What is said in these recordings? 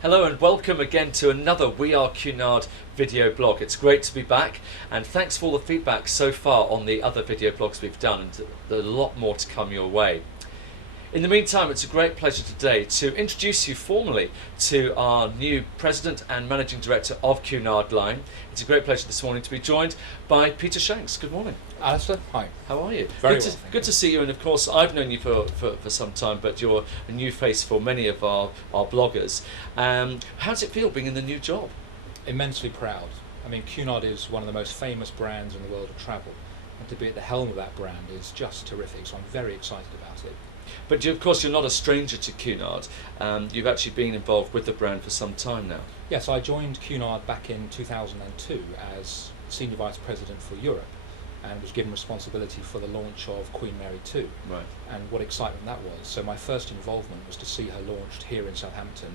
Hello and welcome again to another We Are Cunard video blog. It's great to be back, and thanks for all the feedback so far on the other video blogs we've done, and there's a lot more to come your way. In the meantime, it's a great pleasure today to introduce you formally to our new President and Managing Director of Cunard Line. It's a great pleasure this morning to be joined by Peter Shanks. Good morning. Alastair, hi. How are you? Very Good to see you, and of course I've known you for some time, but you're a new face for many of our bloggers. How does it feel being in the new job? Immensely proud. I mean, Cunard is one of the most famous brands in the world of travel, and to be at the helm of that brand is just terrific, so I'm very excited about it. But of course you're not a stranger to Cunard. You've actually been involved with the brand for some time now. Yes, I joined Cunard back in 2002 as Senior Vice President for Europe, and was given responsibility for the launch of Queen Mary 2. Right. And what excitement that was. So my first involvement was to see her launched here in Southampton,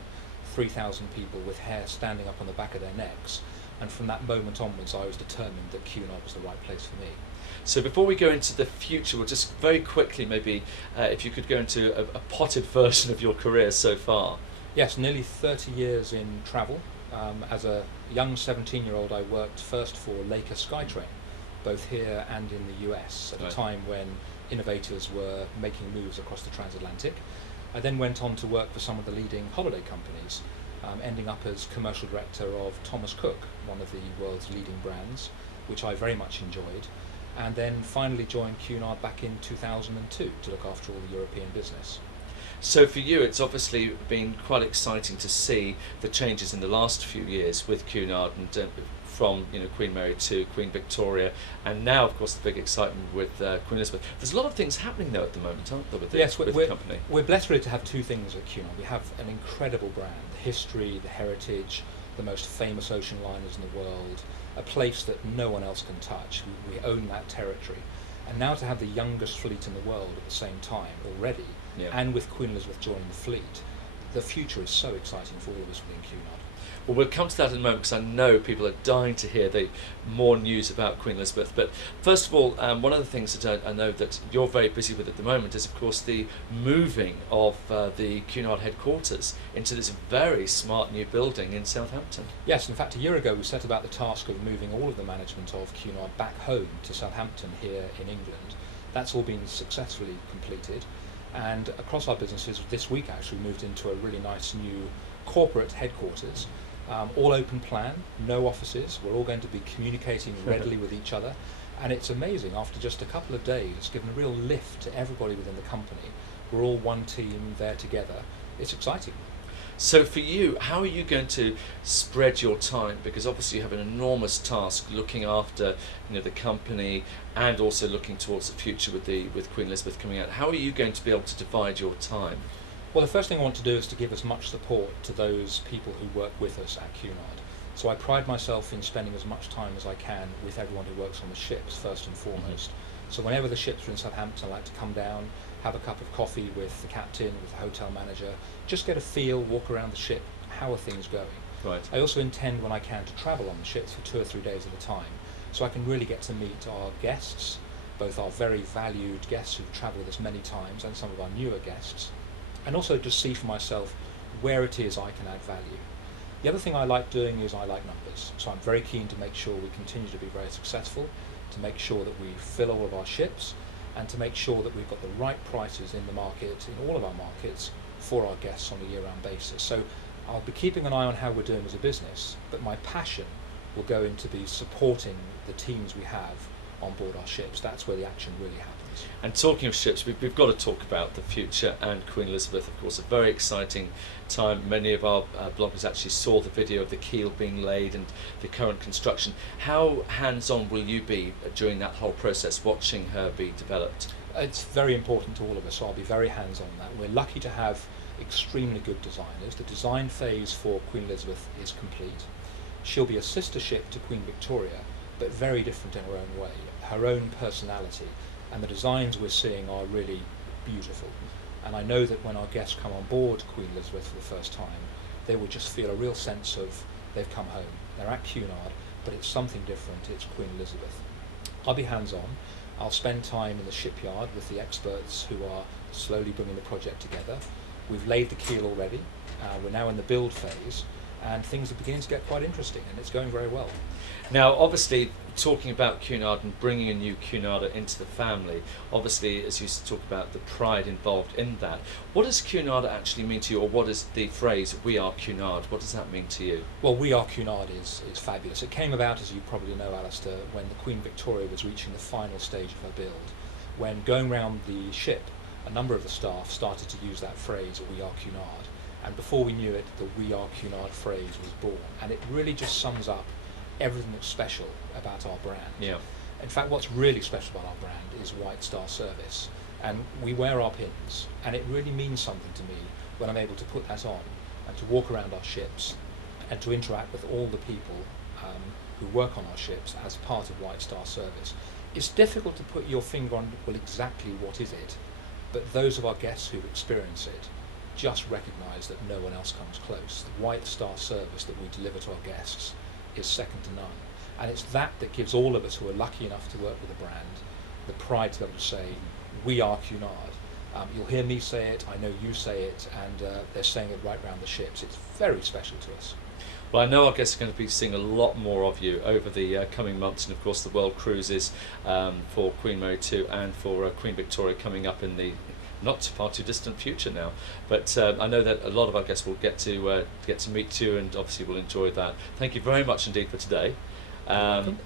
3,000 people with hair standing up on the back of their necks, and from that moment onwards I was determined that Cunard was the right place for me. So before we go into the future, we'll just very quickly maybe if you could go into a potted version of your career so far. Yes, nearly 30 years in travel. As a young 17-year-old I worked first for Laker Skytrain, both here and in the US, at a time when innovators were making moves across the transatlantic. I then went on to work for some of the leading holiday companies, ending up as commercial director of Thomas Cook, one of the world's leading brands, which I very much enjoyed, and then finally joined Cunard back in 2002 to look after all the European business. So for you, it's obviously been quite exciting to see the changes in the last few years with Cunard, and from Queen Mary to Queen Victoria, and now of course the big excitement with Queen Elizabeth. There's a lot of things happening though at the moment, aren't there, with the company? We're blessed really to have two things at Cunard. We have an incredible brand, the history, the heritage, the most famous ocean liners in the world, a place that no one else can touch. We own that territory. And now to have the youngest fleet in the world at the same time already, and with Queen Elizabeth joining the fleet, the future is so exciting for all of us within Cunard. Well, we'll come to that in a moment, because I know people are dying to hear more news about Queen Elizabeth. But first of all, one of the things that I know that you're very busy with at the moment is, of course, the moving of the Cunard headquarters into this very smart new building in Southampton. Yes, in fact, a year ago we set about the task of moving all of the management of Cunard back home to Southampton here in England. That's all been successfully completed, and across our businesses this week actually we moved into a really nice new corporate headquarters. All open plan, no offices, we're all going to be communicating readily with each other, and it's amazing, after just a couple of days it's given a real lift to everybody within the company. We're all one team there together. It's exciting. So for you, how are you going to spread your time? Because obviously you have an enormous task looking after the company, and also looking towards the future with Queen Elizabeth coming out. How are you going to be able to divide your time? Well, the first thing I want to do is to give as much support to those people who work with us at Cunard. So I pride myself in spending as much time as I can with everyone who works on the ships, first and foremost. So whenever the ships are in Southampton, I like to come down, have a cup of coffee with the captain, with the hotel manager, just get a feel, walk around the ship, how are things going. Right. I also intend, when I can, to travel on the ships for 2 or 3 days at a time, so I can really get to meet our guests, both our very valued guests who've travelled with us many times and some of our newer guests, and also just see for myself where it is I can add value. The other thing I like doing is I like numbers, so I'm very keen to make sure we continue to be very successful, to make sure that we fill all of our ships, and to make sure that we've got the right prices in the market, in all of our markets, for our guests on a year-round basis. So I'll be keeping an eye on how we're doing as a business, but my passion will go into be supporting the teams we have on board our ships. That's where the action really happens. And talking of ships, we've got to talk about the future and Queen Elizabeth, of course. A very exciting time. Many of our bloggers actually saw the video of the keel being laid and the current construction. How hands-on will you be during that whole process, watching her be developed? It's very important to all of us, so I'll be very hands-on that. We're lucky to have extremely good designers. The design phase for Queen Elizabeth is complete. She'll be a sister ship to Queen Victoria, but very different in her own way, her own personality, and the designs we're seeing are really beautiful. And I know that when our guests come on board Queen Elizabeth for the first time, they will just feel a real sense of they've come home. They're at Cunard, but it's something different, it's Queen Elizabeth. I'll be hands-on. I'll spend time in the shipyard with the experts who are slowly bringing the project together. We've laid the keel already, We're now in the build phase, and things are beginning to get quite interesting, and it's going very well. Now, obviously, talking about Cunard and bringing a new Cunarder into the family, obviously, as you talk about the pride involved in that, what does Cunard actually mean to you, or what is the phrase, "we are Cunard," what does that mean to you? Well, We Are Cunard is fabulous. It came about, as you probably know, Alastair, when the Queen Victoria was reaching the final stage of her build, when going round the ship, a number of the staff started to use that phrase, "we are Cunard," and before we knew it, the "we are Cunard" phrase was born, and it really just sums up everything that's special about our brand. Yeah. In fact, what's really special about our brand is White Star Service, and we wear our pins, and it really means something to me when I'm able to put that on and to walk around our ships and to interact with all the people who work on our ships as part of White Star Service. It's difficult to put your finger on, well, exactly what is it, but those of our guests who experience it just recognise that no one else comes close. The White Star Service that we deliver to our guests is second to none, and it's that gives all of us who are lucky enough to work with the brand the pride to be able to say, "We are Cunard." You'll hear me say it, I know you say it, and they're saying it right round the ships. It's very special to us. Well, I know our guests are going to be seeing a lot more of you over the coming months, and of course the World Cruises for Queen Mary II and for Queen Victoria coming up in the not far too distant future now. But I know that a lot of our guests will get to meet you, and obviously will enjoy that. Thank you very much indeed for today.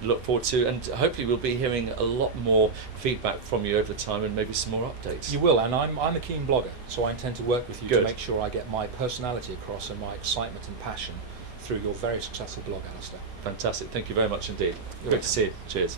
Look forward to, and hopefully we'll be hearing a lot more feedback from you over the time, and maybe some more updates. You will, and I'm a keen blogger, so I intend to work with you Good. to make sure I get my personality across and my excitement and passion through your very successful blog, Alastair. Fantastic. Thank you very much indeed. You're Great to see you. Cheers.